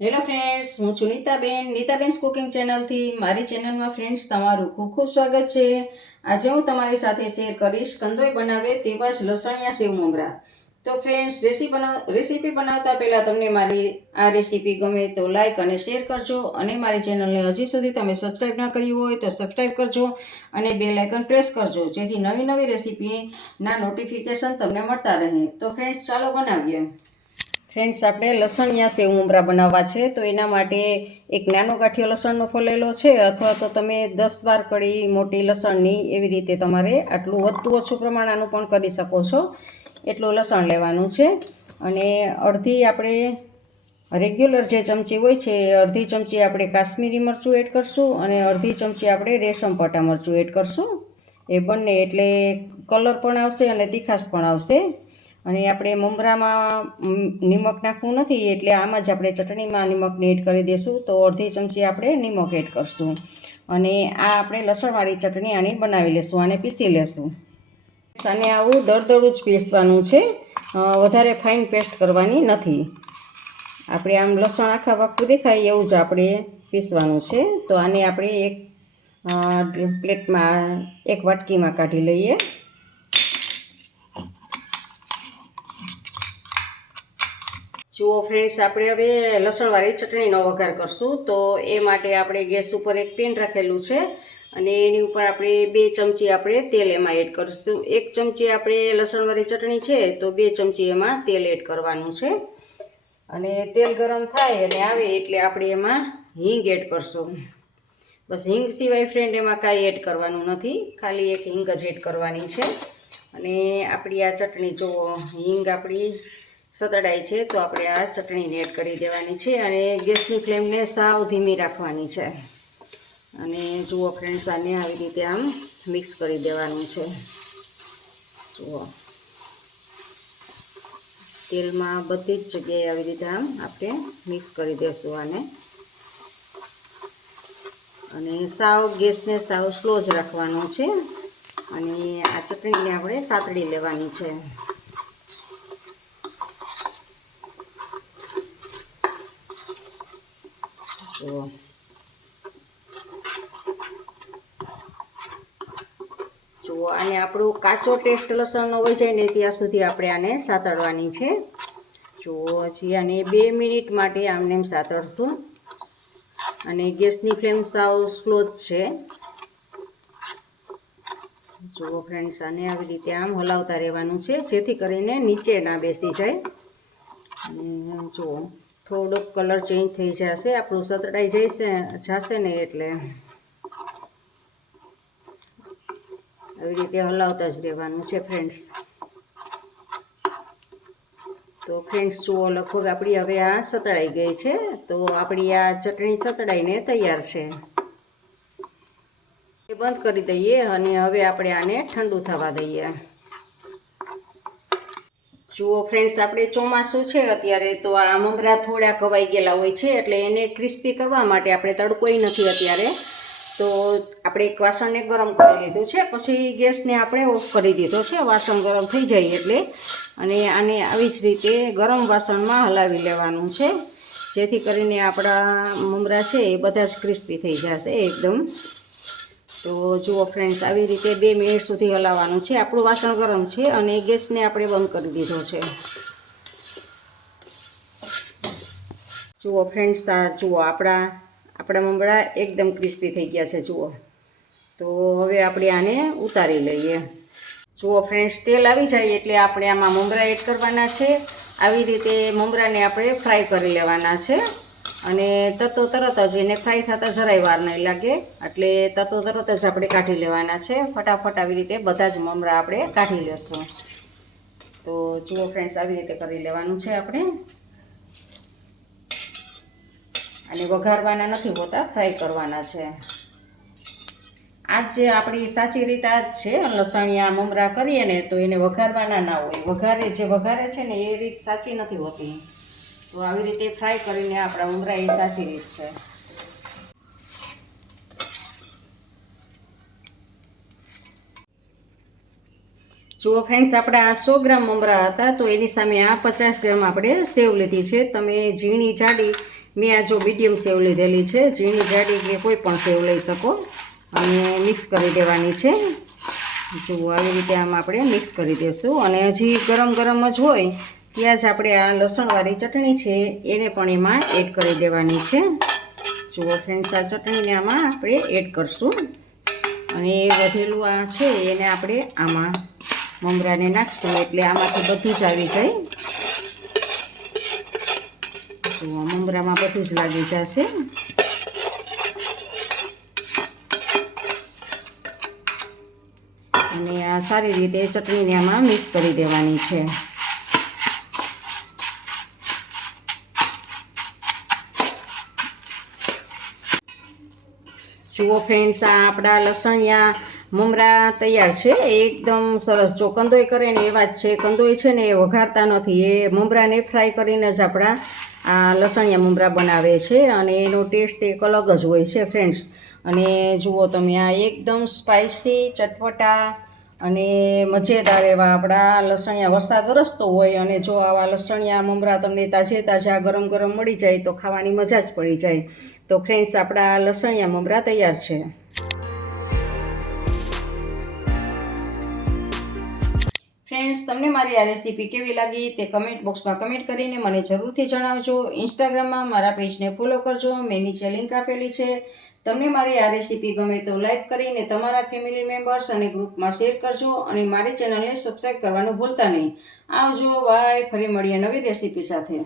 Hello friends, હું છું Nitaben cooking ચેનલથી. મારી ચેનલમાં ફ્રેન્ડ્સ તમારું ખૂબ ખૂબ સ્વાગત છે. આજે હું તમારી સાથે શેર કરીશ કંદોઈ બનાવે તેવા જ લસણિયા સેવ મમરા. તો ફ્રેન્ડ્સ, રેસીપી બનાવતા પહેલાં તમને મારી આ રેસીપી ગમે તો લાઈક અને શેર કરજો, અને મારી ચેનલને હજી સુધી તમે સબસ્ક્રાઈબ ન કરી હોય તો સબસ્ક્રાઈબ કરજો અને બેલ આઇકન પ્રેસ કરજો, જેથી નવી નવી રેસીપીના નોટિફિકેશન તમને મળતા રહે. તો ફ્રેન્ડ્સ, ચાલો બનાવીએ. ફ્રેન્ડ્સ, આપણે લસણિયા સેવ મમરા બનાવવા છે, તો એના માટે એક નાનો ગાંઠિયો લસણનો ફોલેલો છે, અથવા તો તમે 10-12 કળી મોટી લસણની એવી રીતે તમારે આટલું વધતું ઓછું પ્રમાણ આનું પણ કરી શકો છો. એટલું લસણ લેવાનું છે. અને અડધી આપણે રેગ્યુલર જે ચમચી હોય છે એ અડધી ચમચી આપણે કાશ્મીરી મરચું એડ કરશું, અને અડધી ચમચી આપણે રેશમ પટ્ટા મરચું એડ કરશું. એ બંને એટલે કલર પણ આવશે અને તીખાશ પણ આવશે. અને આપણે મમરામાં નિમક નાખવું નથી, એટલે આમાં જ આપણે ચટણીમાં નિમકને એડ કરી દઈશું. તો અડધી ચમચી આપણે નિમક એડ કરશું. અને આ આપણે લસણવાળી ચટણી આની બનાવી લેશું, આને પીસી લેશું. આને આવું દરદરું જ પીસવાનું છે, વધારે ફાઇન પેસ્ટ કરવાની નથી. આપણે આમ લસણ આખા પાકું દેખાય એવું જ આપણે પીસવાનું છે. તો આને આપણે એક પ્લેટમાં, એક વાટકીમાં કાઢી લઈએ. જુઓ ફ્રેન્ડ્સ, આપણે હવે લસણવાળી ચટણીનો વઘાર કરશું. તો એ માટે આપણે ગેસ ઉપર એક પેન રાખેલું છે, અને એની ઉપર આપણે 2 ચમચી આપણે તેલ એમાં એડ કરીશું. 1 ચમચી આપણે લસણવાળી ચટણી છે, તો 2 ચમચી એમાં તેલ એડ કરવાનું છે. અને તેલ ગરમ થાય અને આવે એટલે આપણે એમાં હિંગ એડ કરશું. બસ હિંગ સિવાય ફ્રેન્ડ એમાં કાંઈ એડ કરવાનું નથી, ખાલી એક હિંગ જ એડ કરવાની છે. અને આપણી આ ચટણી જુઓ, હિંગ આપણી સતળાઈ છે, તો આપણે આ ચટણીને એડ કરી દેવાની છે. અને ગેસની ફ્લેમને સાવ ધીમી રાખવાની છે. અને જુઓ ફ્રેન્ડ્સ, આને આવી રીતે આમ મિક્સ કરી દેવાનું છે. જુઓ, તેલમાં બધી જ જગ્યાએ આવી રીતે આમ આપણે મિક્સ કરી દઈશું આને. અને સાવ ગેસને સાવ સ્લો જ રાખવાનો છે. અને આ ચટણીને આપણે સાતળી લેવાની છે. જુઓ, અને આપણું કાચો ટેસ્ટ લસણનો હોય જાય ને ત્યાં સુધી આપણે આને સાતળવાની છે. જુઓ, હજી આને 2 મિનિટ માટે આમને એમ સાતળશું. અને ગેસની ફ્લેમ સાવ સ્લો જ છે. જુઓ ફ્રેન્ડ્સ, આને આવી રીતે આમ હલાવતા રહેવાનું છે, જેથી કરીને નીચે ના બેસી જાય. અને જુઓ, થોડોક કલર ચેન્જ થઈ જશે, આપણું સતળાઈ જશે ને એટલે આવી રીતે હલાવતા જ રહેવાનું છે ફ્રેન્ડ્સ. તો ફ્રેન્ડ્સ જુઓ, લગભગ આપણી હવે આ સતળાઈ ગઈ છે. તો આપણી આ ચટણી સતળાઈને તૈયાર છે. એ બંધ કરી દઈએ અને હવે આપણે આને ઠંડુ થવા દઈએ. જુઓ ફ્રેન્ડ્સ, આપણે ચોમાસું છે અત્યારે, તો આ મમરા થોડા કવાઈ ગયેલા હોય છે, એટલે એને ક્રિસ્પી કરવા માટે આપણે તડકોય નથી અત્યારે. તો આપણે એક વાસણને ગરમ કરી લીધું છે, પછી ગેસને આપણે ઓફ કરી દીધો છે. વાસણ ગરમ થઈ જાય એટલે, અને આને આવી જ રીતે ગરમ વાસણમાં હલાવી લેવાનું છે, જેથી કરીને આપણા મમરા છે એ બધા જ ક્રિસ્પી થઈ જશે એકદમ. તો જુઓ ફ્રેન્ડ્સ, આવી રીતે 2 મિનિટ સુધી હલાવવાનું છે. આપણું વાસણ ગરમ છે અને ગેસને આપણે બંધ કરી દીધો છે. જુઓ ફ્રેન્ડ્સ, આ જુઓ આપણા મમરા એકદમ ક્રિસ્પી થઈ ગયા છે. જુઓ, તો હવે આપણે આને ઉતારી લઈએ. જુઓ ફ્રેન્ડ્સ, તેલ આવી જાય એટલે આપણે આમાં મમરા એડ કરવાના છે. આવી રીતે મમરાને આપણે ફ્રાય કરી લેવાના છે. અને તરત જ એને ફ્રાય થતાં જરાય વાર નહીં લાગે, એટલે તરત જ આપણે કાઢી લેવાના છે. ફટાફટ આવી રીતે બધા જ મમરા આપણે કાઢી લેશું. તો જુઓ ફ્રેન્ડ્સ, આવી રીતે કરી લેવાનું છે આપણે. અને વઘારવાના નથી હોતા, ફ્રાય કરવાના છે. આ જ આપણી સાચી રીત આ જ છે. લસણિયા મમરા કરીએ ને તો એને વઘારવાના ના હોય. વઘારે છે ને એ રીત સાચી નથી હોતી. તો આવી રીતે ફ્રાય કરીને આપણા મમરા એ સાચી રીત છે. જુઓ ફ્રેન્ડ્સ, આપણે આ 100 ગ્રામ મમરા હતા, તો એની સામે આ 50 ગ્રામ આપણે સેવ લીધી છે. તમે ઝીણી જાડી, મેં આ જો મીડિયમ સેવ લીધેલી છે, ઝીણી જાડી કે કોઈ પણ સેવ લઈ શકો. અને મિક્સ કરી દેવાની છે. જુઓ આવી રીતે આમ આપણે મિક્સ કરી દઈશું. અને હજી ગરમ ગરમ જ હોય ત્યાં જ આપણે આ લસણવાળી ચટણી છે એને પણ એમાં એડ કરી દેવાની છે. જુઓ ફ્રેન્ડ્સ, આ ચટણીને આમાં આપણે એડ કરશું. અને વધેલું આ છે એને આપણે આમાં મમરાને નાખશું, એટલે આમાંથી બધું જ આવી જાય. જુઓ મમરામાં બધું જ લાગી જશે. અને આ સારી રીતે ચટણીને આમાં મિક્સ કરી દેવાની છે. જુઓ ફ્રેન્ડ્સ, આ આપણા લસણિયા મમરા તૈયાર છે. એકદમ સરસ. જો કંદોઈ કરે ને એવા જ છે. કંદોઈ છે ને એ વઘારતા નથી, એ મમરાને ફ્રાય કરીને જ આપણા આ લસણિયા મમરા બનાવે છે. અને એનો ટેસ્ટ એક અલગ જ હોય છે ફ્રેન્ડ્સ. અને જુઓ તમે, આ એકદમ સ્પાઇસી, ચટપટા અને મજેદાર એવા આપણા લસણિયા. વરસાદ વરસતો હોય અને જો આવા લસણિયા મમરા તમને તાજે તાજા ગરમ ગરમ મળી જાય તો ખાવાની મજા જ પડી જાય. તો ફ્રેન્ડ્સ, આપણા લસણિયા મમરા તૈયાર છે. ફ્રેન્ડ્સ, તમને મારી આ રેસીપી કેવી લાગી તે કમેન્ટ બોક્સમાં કમેન્ટ કરીને મને જરૂરથી જણાવજો. ઇન્સ્ટાગ્રામમાં મારા પેજને ફોલો કરજો, મેં નીચે લિંક આપેલી છે. તમને મારી આ રેસીપી ગમે તો લાઈક કરીને તમારા ફેમિલી મેમ્બર્સ અને ગ્રુપમાં શેર કરજો. અને મારી ચેનલને સબસ્ક્રાઈબ કરવાનું ભૂલતા નહીં. આવજો, બાય. ફરી મળીએ નવી રેસીપી સાથે.